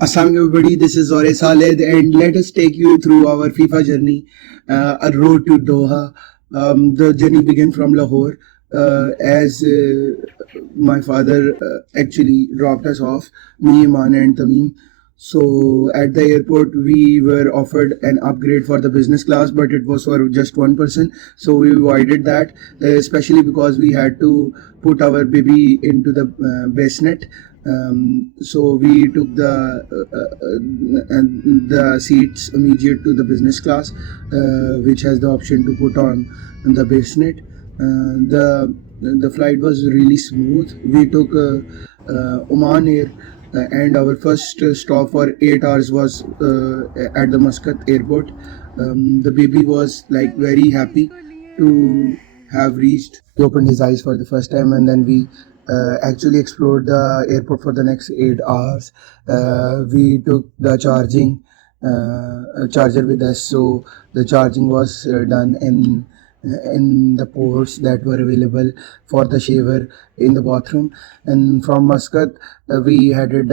Assalamu everybody, this is Suarez and let us take you through our FIFA journey, a road to Doha. The journey began from Lahore as my father actually dropped us off, me, Iman and Tamim. So at the airport, we were offered an upgrade for the business class, but it was for just one person. So we avoided that, especially because we had to put our baby into the bassinet. So we took the seats immediate to the business class, which has the option to put on the bassinet. The flight was really smooth. We took Oman Air, and our first stop for 8 hours was at the Muscat airport. The baby was like very happy to have reached. He opened his eyes for the first time, and then we actually explored the airport for the next 8 hours. We took the charger with us, so the charging was done in the ports that were available for the shaver in the bathroom. And from Muscat, we headed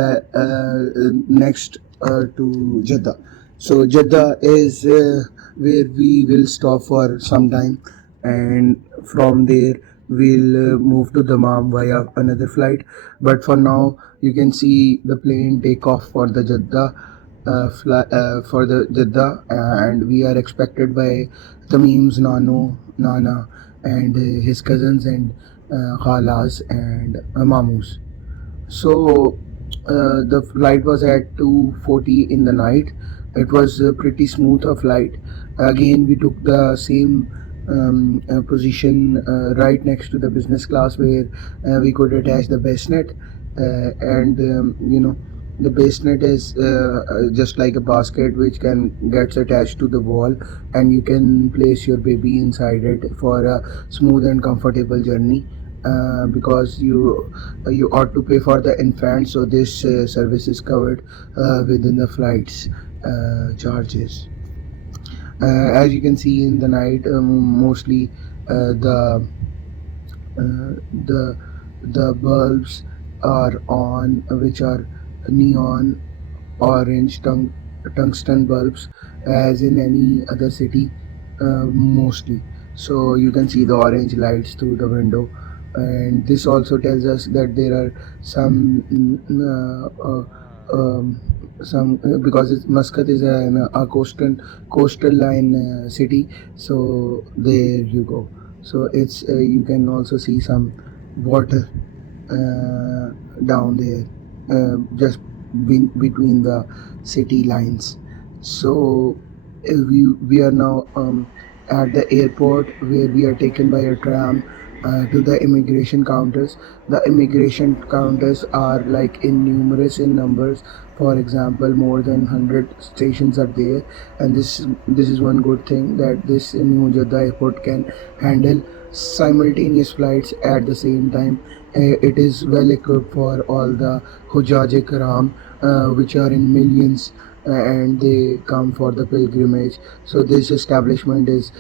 next to Jeddah. So Jeddah is where we will stop for some time, and from there we'll move to Dammam via another flight. But for now, you can see the plane take off for the Jeddah, and we are expected by Tamim's Nana, and his cousins and Khalas and Mamus. So the flight was at 2:40 in the night. It was a pretty smooth a flight. Again, we took the same position right next to the business class, where we could attach the bassinet, and the bassinet is just like a basket which can gets attached to the wall, and you can place your baby inside it for a smooth and comfortable journey. Because you ought to pay for the infant, so this service is covered within the flight's charges. As you can see in the night, mostly the the bulbs are on, which are neon orange tungsten bulbs, as in any other city, mostly. So you can see the orange lights through the window, and this also tells us that there are some because Muscat is a coastal line city. So there you go. So it's you can also see some water down there, just between the city lines. So we are now at the airport, where we are taken by a tram to the immigration counters. The immigration counters are like numerous in numbers. For example, more than 100 stations are there, and this is one good thing, that this New Jeddah airport can handle simultaneous flights at the same time. It is well equipped for all the Hujjaj Karam, which are in millions, and they come for the pilgrimage. So this establishment is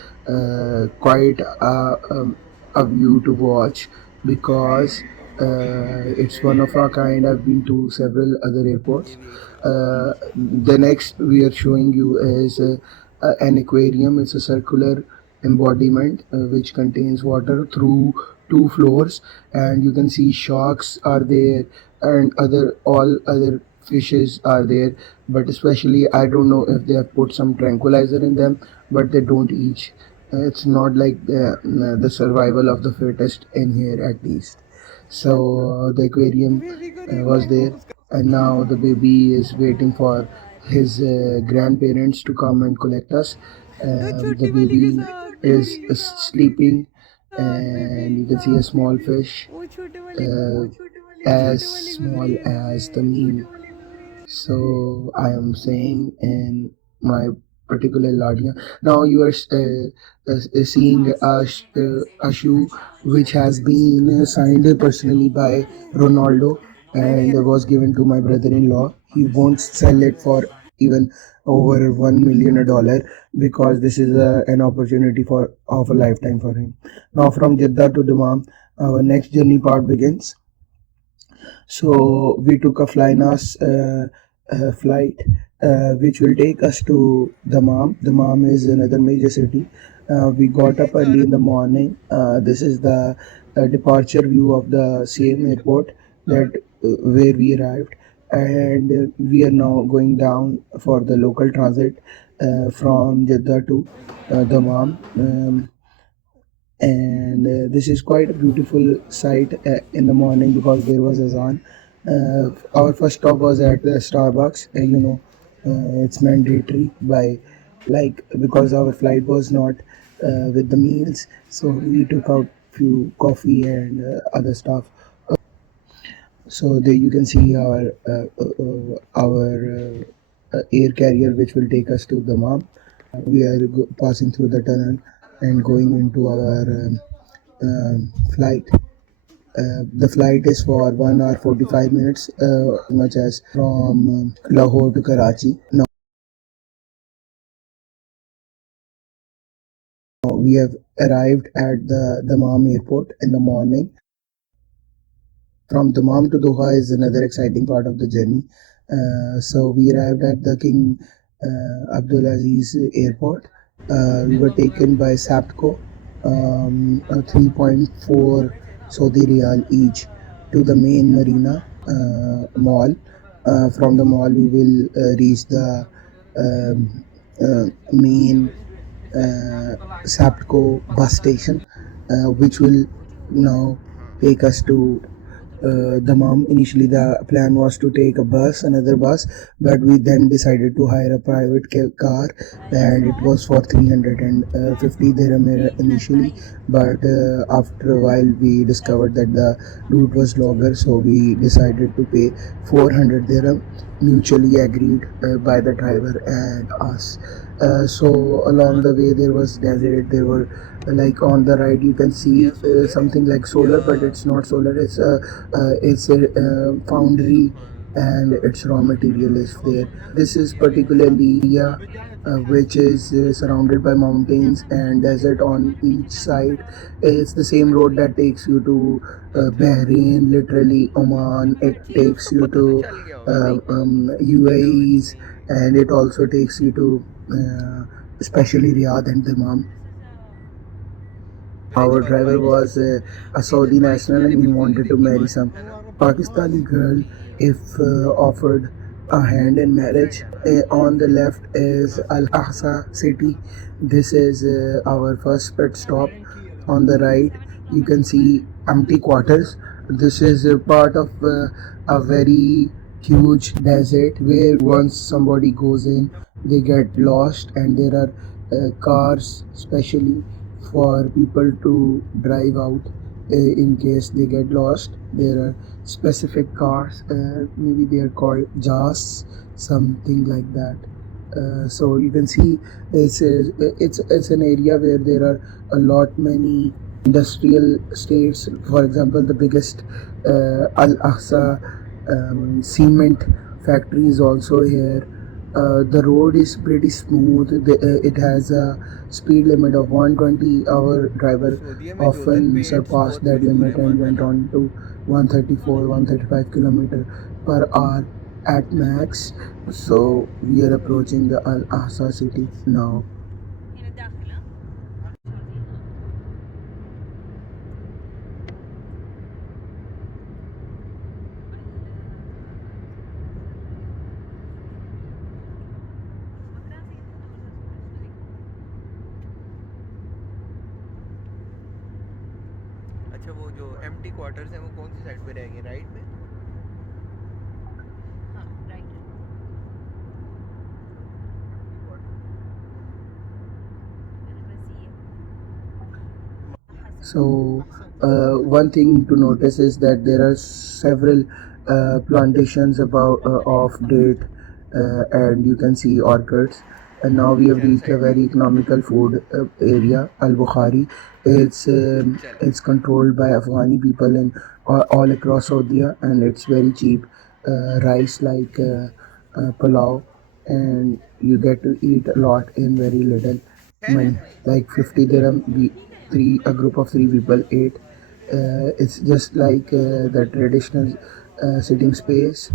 quite a view to watch, because it's one of a kind. I've been to several other airports. The next we are showing you is an aquarium. It's a circular embodiment which contains water through two floors, and you can see sharks are there, and all other fishes are there. But especially, I don't know if they have put some tranquilizer in them, but they don't eat. It's not like the survival of the fittest in here, at least. So the aquarium was there, and now the baby is waiting for his grandparents to come and collect us. The baby is sleeping, and you can see a small fish, uh, as small as the mean. So I am saying in my particular Ladia. Now you are seeing a shoe which has been signed personally by Ronaldo, and was given to my brother-in-law. He won't sell it for even over $1 million, because this is an opportunity for of a lifetime for him. Now from Jeddah to Dammam, our next journey part begins. So we took a Flynas flight which will take us to Dammam. Dammam is another major city. We got up early in the morning. This is the departure view of the same airport that where we arrived, and we are now going down for the local transit from Jeddah to Dammam. And this is quite a beautiful sight in the morning because there was azan. Our first stop was at the Starbucks, and it's mandatory by like because our flight was not with the meals, so we took out few coffee and other stuff. So there you can see our air carrier which will take us to Dammam. We are passing through the tunnel and going into our flight. The flight is for 1 hour 45 minutes, much as from Lahore to Karachi. Now we have arrived at the Dammam airport in the morning. From Dammam to Doha is another exciting part of the journey. So we arrived at the King Abdulaziz Airport. We were taken by Saptco, 3.4 Saudi Riyal each, to the main marina mall. From the mall, we will reach the main Saptco bus station, which will now take us to the mom. Initially, the plan was to take a bus, another bus, but we then decided to hire a private car, and it was for 350 dirham initially. But after a while, we discovered that the route was longer, so we decided to pay 400 dirham, mutually agreed by the driver and us. So along the way there was desert. There were like on the right you can see something like solar, but it's not solar. It's a foundry, and its raw material is there. This is particularly area which is surrounded by mountains and desert on each side. It's the same road that takes you to Bahrain, literally Oman. It takes you to UAEs, and it also takes you to especially Riyadh and Dammam. Our driver was a Saudi national, and he wanted to marry some Pakistani girl if offered a hand in marriage. On the left is Al Ahsa city. This is our first pit stop. On the right, you can see empty quarters. This is a part of a very huge desert where once somebody goes in, they get lost, and there are cars specially for people to drive out in case they get lost. There are specific cars, maybe they are called JAS, something like that. So you can see it's an area where there are a lot many industrial states. For example, the biggest Al Aqsa cement factory is also here. The road is pretty smooth. It has a speed limit of 120. Our driver often surpassed that limit and went on to 134, 135 kilometer per hour at max. So we are approaching the Al Ahsa city now. अच्छा वो जो empty quarters हैं वो कौन सी side पे रहेंगे right में So, one thing to notice is that there are several plantations of date, and you can see orchards. And now we have reached a very economical food area, Al Bukhari. It's controlled by Afghani people in all across Saudi, and it's very cheap. Rice like pulao, and you get to eat a lot in very little money, like 50 dirham. A group of three people ate. It's just like the traditional sitting space.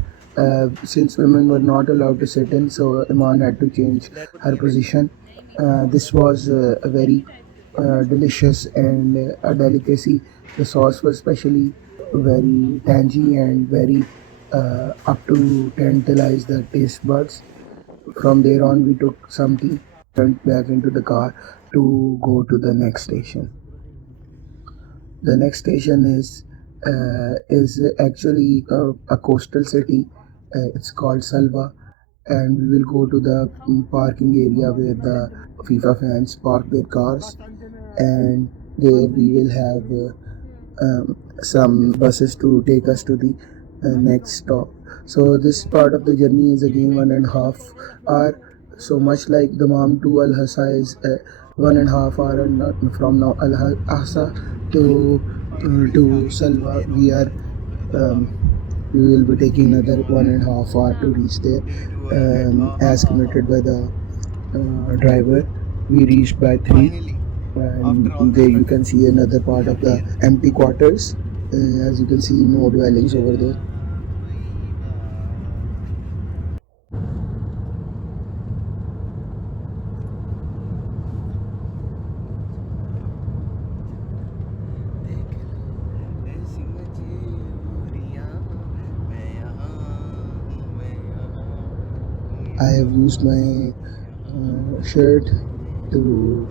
Since women were not allowed to sit in, so Iman had to change That would her be very position. This was a very delicious and a delicacy. The sauce was especially very tangy and very up to tantalize the taste buds. From there on, we took some tea, went back into the car to go to the next station. The next station is actually a coastal city. It's called Salva, and we will go to the parking area where the FIFA fans park their cars, and there we will have some buses to take us to the next stop. So this part of the journey is again 1.5 hour. So much like the Mam to Al Hassa is 1.5 hour, and from now Al Hassa to Salwa, um, we will be taking another 1.5 hour to reach there. As committed by the driver, we reached by 3, and there you can see another part of the empty quarters. As you can see, no dwellings over there. I have used my shirt to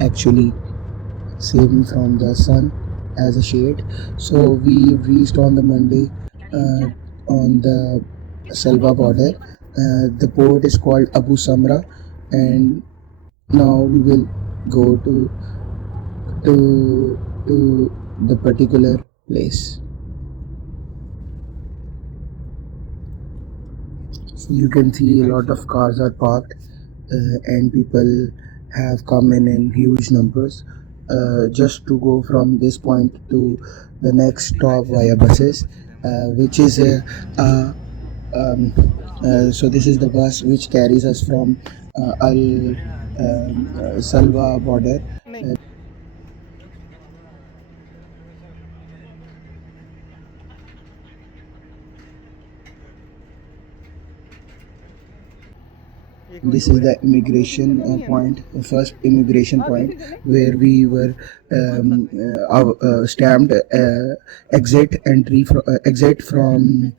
actually save me from the sun as a shade. So we reached on the Monday on the Salva border. The port is called Abu Samra, and now we will go to the particular place. So you can see a lot of cars are parked, and people have come in huge numbers just to go from this point to the next stop via buses, which is uh, um, so this is the bus which carries us from Al Salva border. This is the immigration point, the first immigration point where we were stamped exit from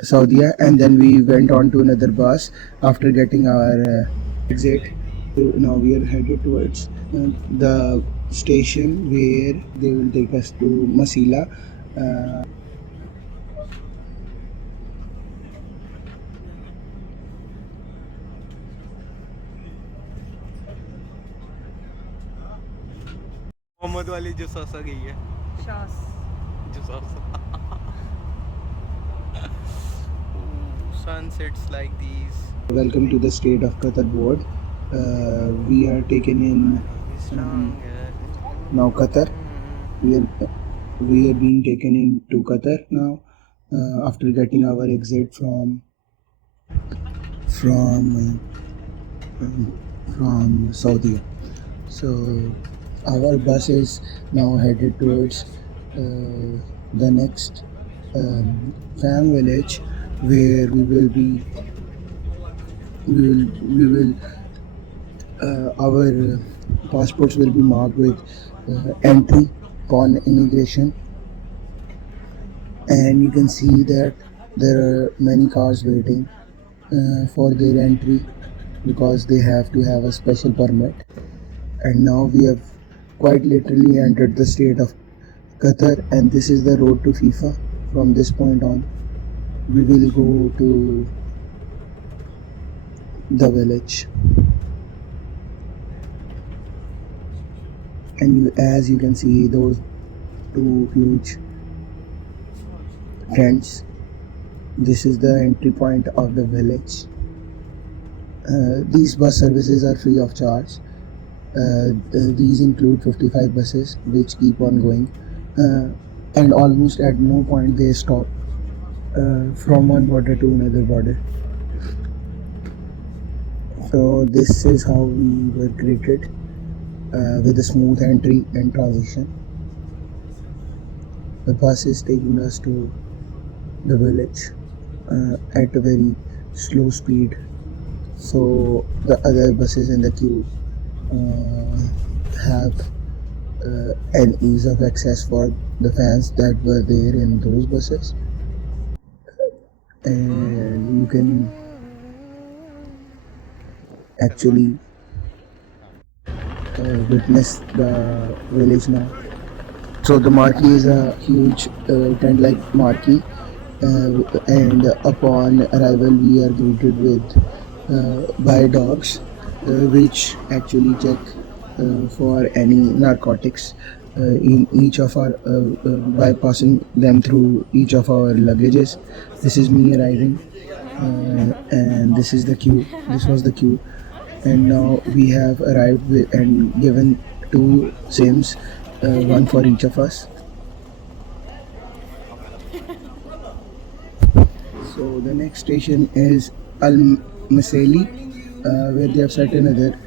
Saudi, and then we went on to another bus after getting our exit. Now we are headed towards the station where they will take us to Masila. Mohammad वाली जो सासा गई है जो सासा sunsets like these. Welcome to the state of Qatar board. We are taken in now Qatar. We are we are being taken into Qatar now after getting our exit from from Saudi. So our bus is now headed towards the next fam village where we will our passports will be marked with entry upon immigration, and you can see that there are many cars waiting for their entry because they have to have a special permit. And now we have quite literally entered the state of Qatar, and this is the road to FIFA. From this point on, we will go to the village, and as you can see, those two huge tents. This is the entry point of the village. These bus services are free of charge. These include 55 buses which keep on going, and almost at no point they stop from one border to another border. So this is how we were greeted with a smooth entry and transition. The bus is taking us to the village at a very slow speed. So the other buses in the queue have an ease of access for the fans that were there in those buses, and you can actually witness the village now. So the marquee is a huge tent-like marquee, and upon arrival we are greeted with by dogs, which actually check for any narcotics in each of our by passing them through each of our luggages. This is me arriving, and this is the queue. This was the queue, and now we have arrived with, and given two sims, one for each of us. So the next station is Al Maseli, where they have set another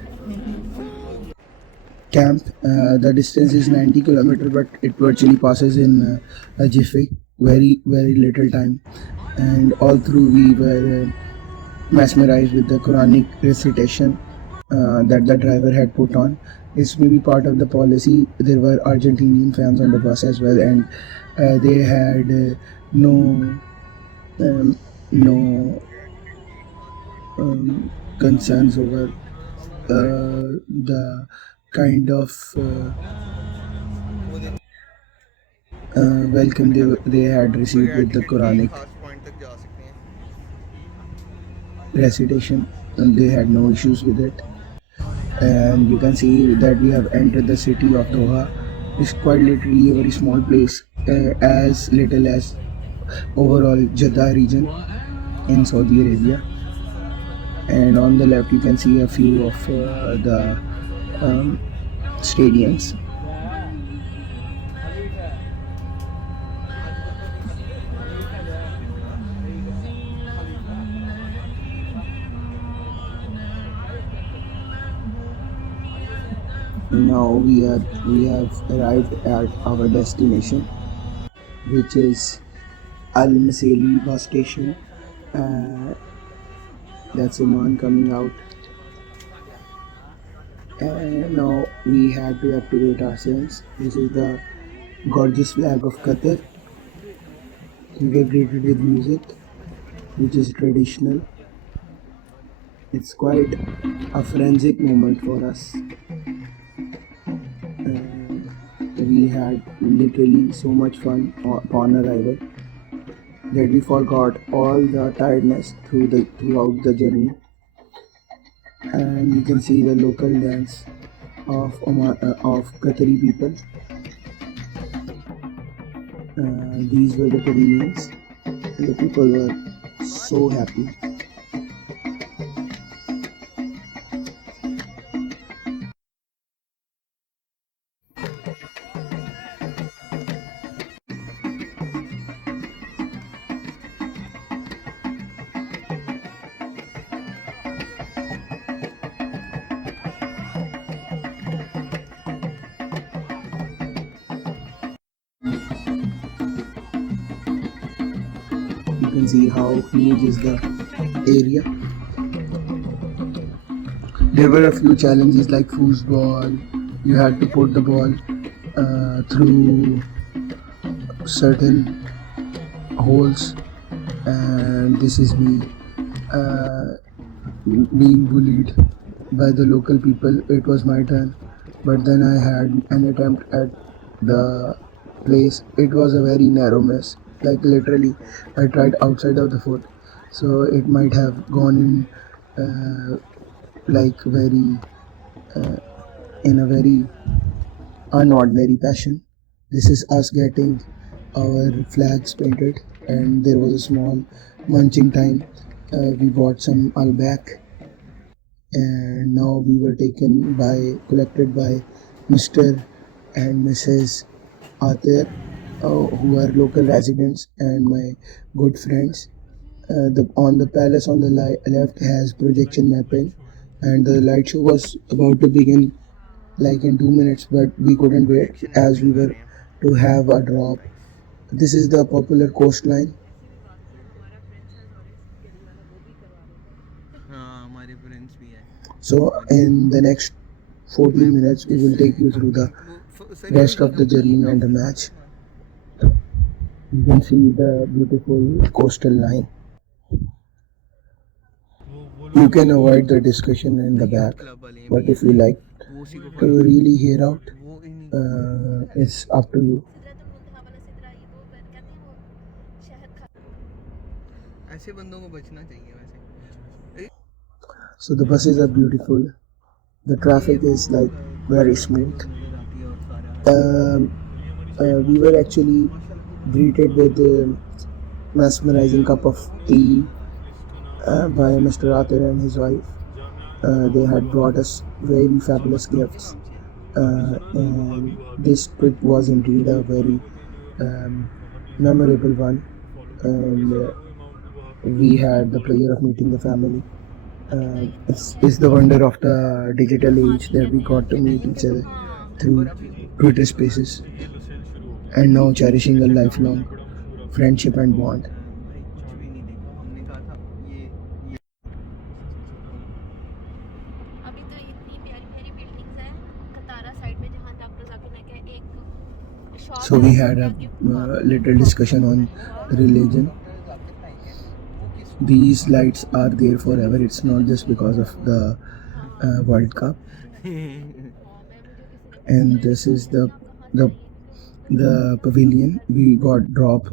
camp. The distance is 90 kilometer, but it virtually passes in a jiffy, very little time. And all through we were mesmerized with the Quranic recitation that the driver had put on. This may be part of the policy. There were Argentinian fans on the bus as well, and they had no um, no concerns over the kind of welcome they had कोई received with the altitude नहीं है, Quranic खास point तक जा सकते हैं. recitation, and they had no issues with it. And you can see that we have entered the city of Doha. It's quite literally a very small place, as little as overall Jeddah region in Saudi Arabia. And on the left, you can see a few of the um, stadiums. Now we have arrived at our destination, which is Al Maseli bus station. Uh, that's Oman coming out, and now we had to activate our sense. This is the gorgeous flag of Qatar. We were greeted with music, which is traditional. It's quite a forensic moment for us. We had literally so much fun upon arrival that we forgot all the tiredness throughout the journey. And you can see the local dance of Qatari people. These were the pavilions, and the people were so happy. You can see how huge is the area. There were a few challenges like foosball. You had to put the ball through certain holes, and this is me uh, being bullied by the local people. It was my turn, but then I had an attempt at the place. It was a very narrow mess. Like literally, I tried outside of the foot, so it might have gone in like very in a very unordinary passion. This is us getting our flags painted, and there was a small munching time. We bought some albac, and now we were collected by Mr. and Mrs. Atir, who are local residents and my good friends. On the palace on the left has projection mapping, and the light show was about to begin like in 2 minutes, but we couldn't wait as we were to have a drop. This is the popular coastline, So in the next 14 minutes, we will take you through the rest of the journey and the match. You can see the beautiful coastal line. You can avoid the discussion in the back, but if you like to really hear out, it's up to you. So the buses are beautiful. The traffic is like very smooth. Um, we were actually greeted with a mesmerizing cup of tea by Mr. Arthur and his wife. They had brought us very fabulous gifts, and this trip was indeed a very memorable one. And we had the pleasure of meeting the family. It's the wonder of the digital age that we got to meet each other through Twitter Spaces, and now cherishing a lifelong friendship and bond. So we had a little discussion on religion. These lights are there forever. It's not just because of the World Cup. And this is the the pavilion. We got dropped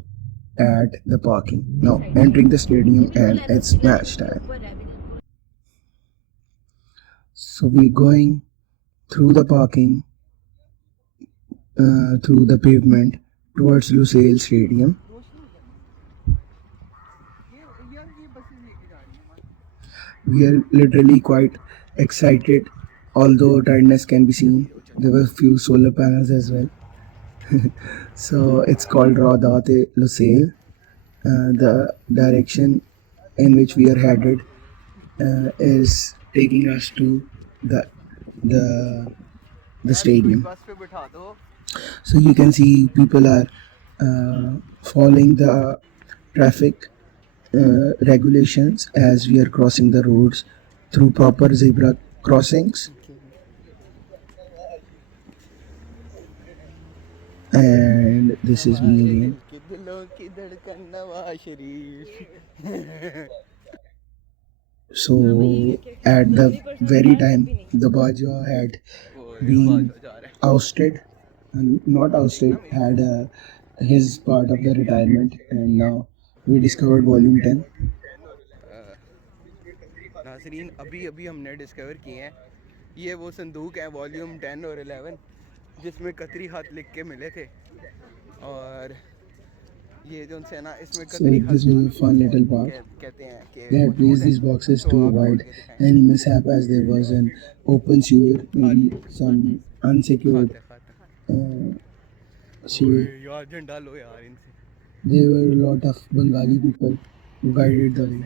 at the parking. Now entering the stadium and it's match time. So we're going through the parking, through the pavement towards Lusail Stadium. We are literally quite excited, although tiredness can be seen. There were a few solar panels as well. So it's called Rodate Lusail. The direction in which we are headed is taking us to the the the stadium. So you can see people are following the traffic regulations as we are crossing the roads through proper zebra crossings. And this is me again. So at the very time the Bajwa had been ousted, not ousted, had his part of the retirement, and now we discovered volume 10. नाजरीन अभी अभी हमने discover किए हैं ये वो संदूक है वॉल्यूम 10 और 11 जिसमें कतरी हाथ लिख के मिले थे और ये जो उनसे ना इसमें So this was a fun little part. कहते हैं कि They had placed these boxes to avoid any mishap as there was an open sewer, maybe some unsecured sewer. यार झंडा लो यार इनसे There were a lot of Bengali people who guided the way.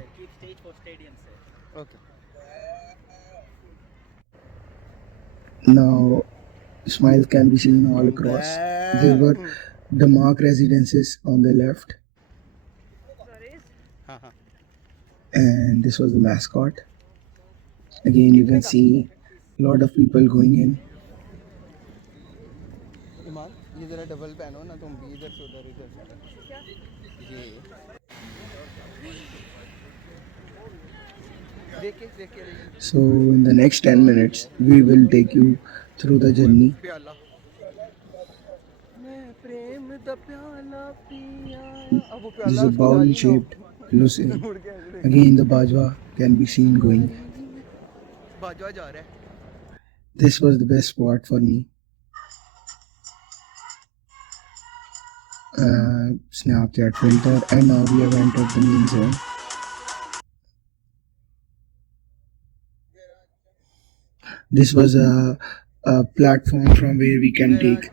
Okay. Now, smiles can be seen all across. There were the Mark residences on the left, and this was the mascot. Again, you can see a lot of people going in. ईमान ये जरा double पहनो ना तुम भी इधर से उधर इधर से ये So, in the next 10 minutes, we will take you through the journey. This is a bowl shaped lucid. Again, the Bajwa can be seen going. This was the best spot for me. Snapchat filter, and now we have entered the main zone. This was a platform from where we can take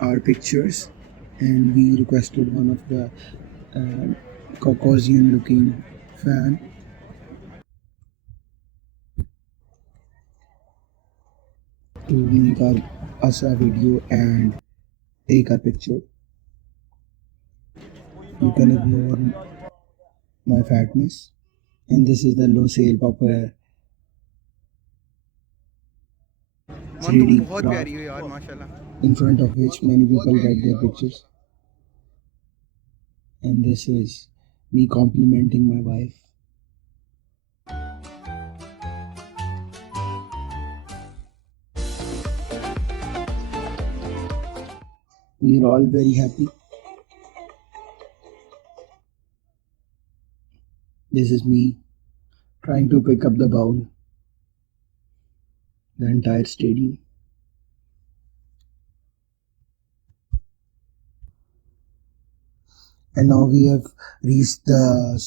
our pictures, and we requested one of the Caucasian looking fan to make us a video and take a picture. You can ignore my fatness And this is the low sale popper मन तुम 3D बहुत प्यारी craft हो यार माशाल्लाह. in front of which many people get their pictures. And this is me complimenting my wife. We are all very happy. This is me trying to pick up the bowl. The entire stadium. And now we have reached the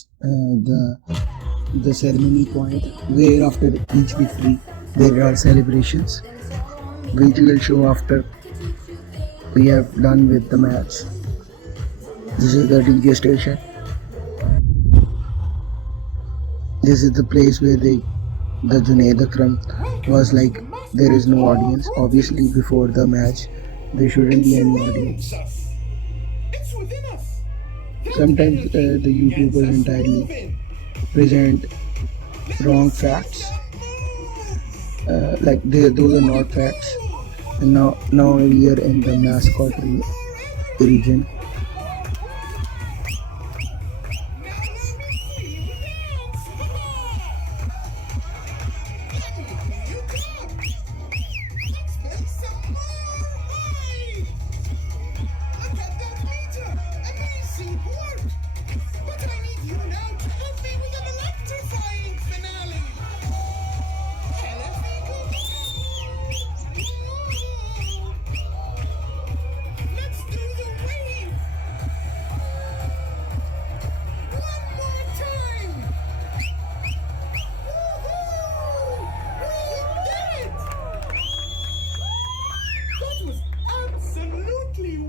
ceremony point where after each victory there are celebrations, which will show after we have done with the match. This is the DJ station. This is the place where the Junaid Akram was like, there is no audience. Obviously, before the match, there shouldn't be any audience. Sometimes the YouTubers entirely present wrong facts, like those are not facts. And now we are in the mascot region.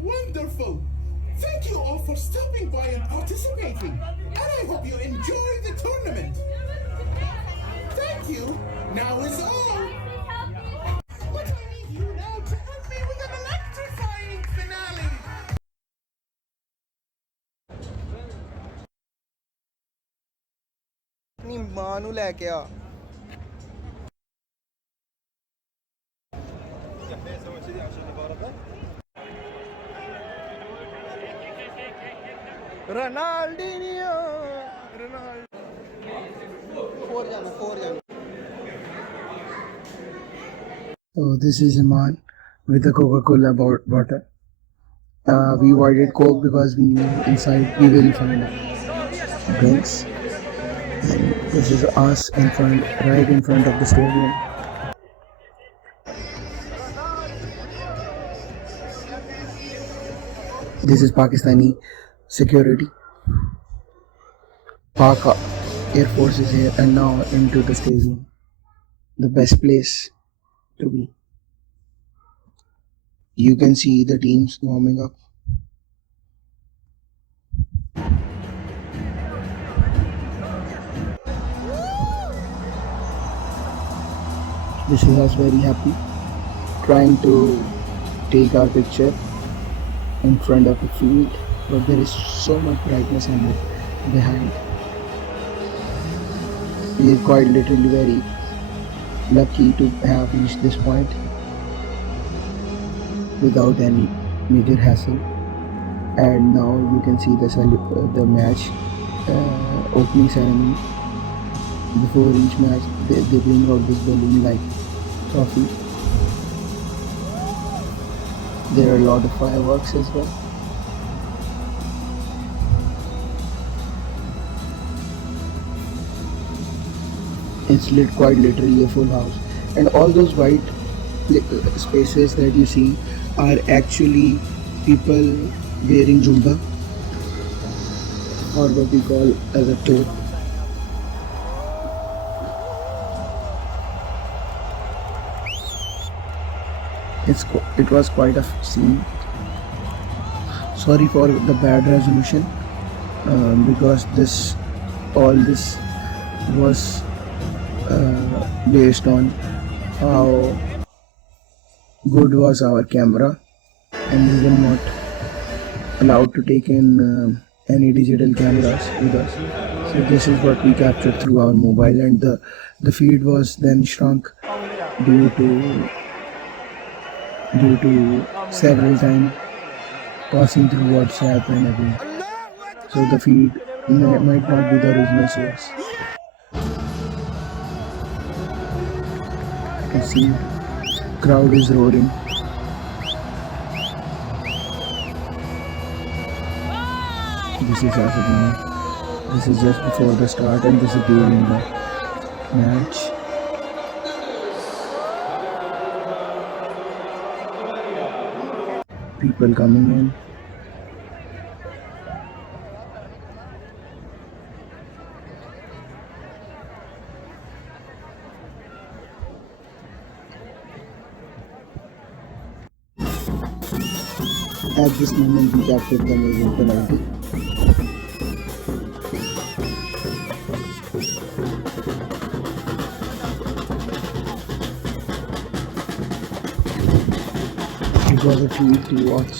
Wonderful! Thank you all for stopping by and participating. And I hope you enjoy the tournament. Thank you. Now is all. But I need you now to help me with an electrifying finale. अपनी मां नू लेके आ. Ronaldinho, Ronaldo. Four jana. So this is Iman with the Coca-Cola bottle. We ordered Coke because we knew inside we will find drinks. And this is us right in front of the stadium. This is Pakistani security. Pak Air Force is here and now into the stadium. The best place to be. You can see the teams warming up. This is us very happy, trying to take our picture in front of the field, but there is so much brightness behind. We are quite literally very lucky to have reached this point without any major hassle. And now you can see the match opening ceremony. Before each match, they bring out this balloon-like trophy. There are a lot of fireworks as well. It's lit quite literally a full house, and all those white spaces that you see are actually people wearing jumba, or what we call as a toque. It was quite a scene. Sorry for the bad resolution, because all this was based on how good was our camera, and we were not allowed to take in any digital cameras with us. So this is what we captured through our mobile, and the feed was then shrunk due to several times passing through WhatsApp and everything. So the feed might not be the original source. You can see crowd is roaring. This is as of now. This is just before the start, and this is during the match. People coming in. At this moment, we captured the amazing penalty. It was a treat to watch,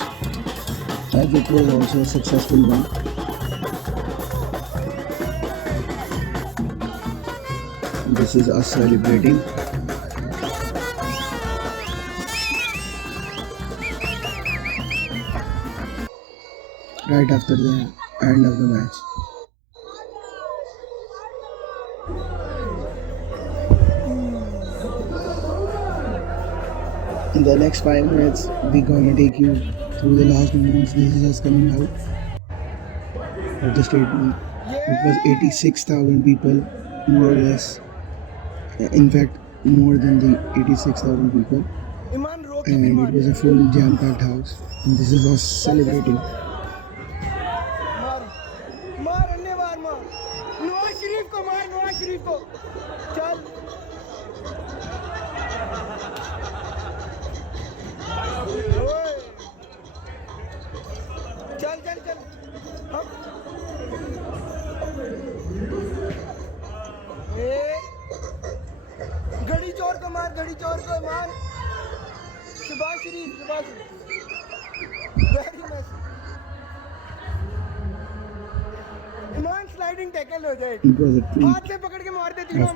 as it was also a successful one. This is us celebrating. Right after the end of the match. In the next 5 minutes, we're gonna take you through the last moments. This is us coming out of the stadium. It was 86,000 people, more or less. In fact, more than the 86,000 people. And it was a full jam-packed house. And this is us celebrating. घड़ी चोर को मान सुभाष शरीफ very nice ईमान sliding tackle हो जाए हाथ से पकड़ के मार दे तीनों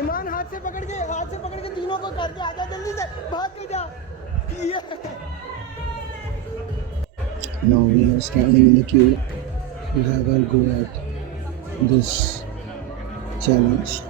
ईमान हाथ से पकड़ के तीनों को करके आजा जल्दी से भाग के जा Now we are standing in the queue to have our go at this challenge.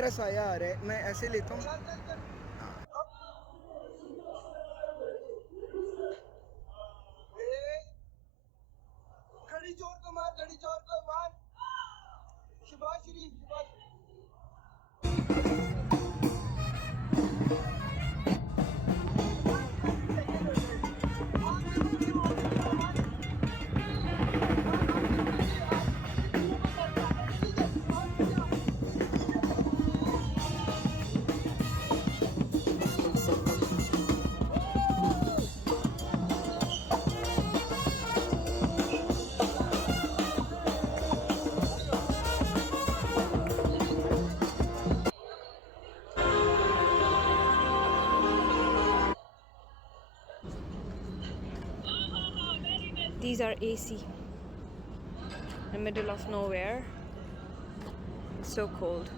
मेरा साया आ रहा है मैं ऐसे लेता हूँ घड़ी चोर को मार सुभाष शरीफ These are AC in the middle of nowhere. It's so cold.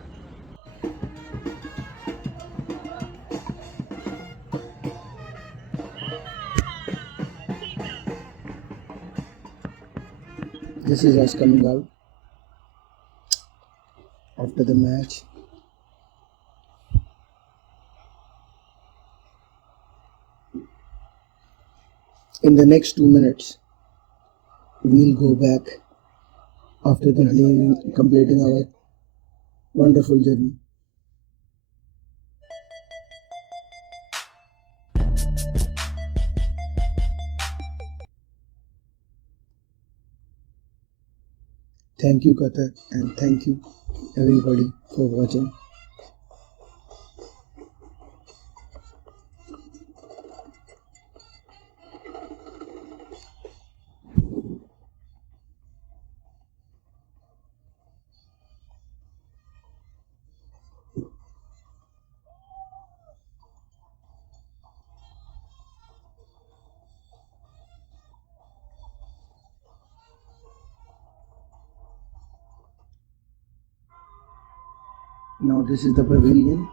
This is us coming out after the match. In the next 2 minutes, we'll go back after completing our wonderful journey. Thank you, Qatar, and thank you, everybody, for watching. Now, this is the pavilion,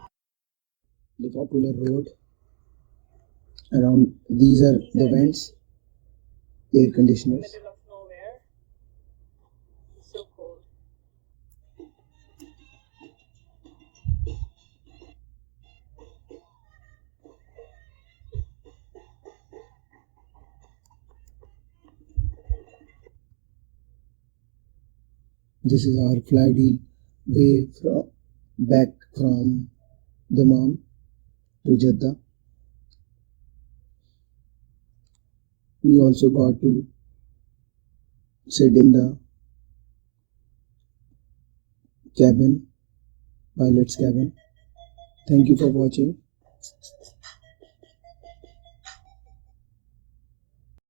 the popular road. Around these are the vents, air conditioners. Middle of nowhere. So cold. This is our fly deal way back from the mom to Jeddah. We also got to sit in the cabin, pilot's cabin. Thank you for watching.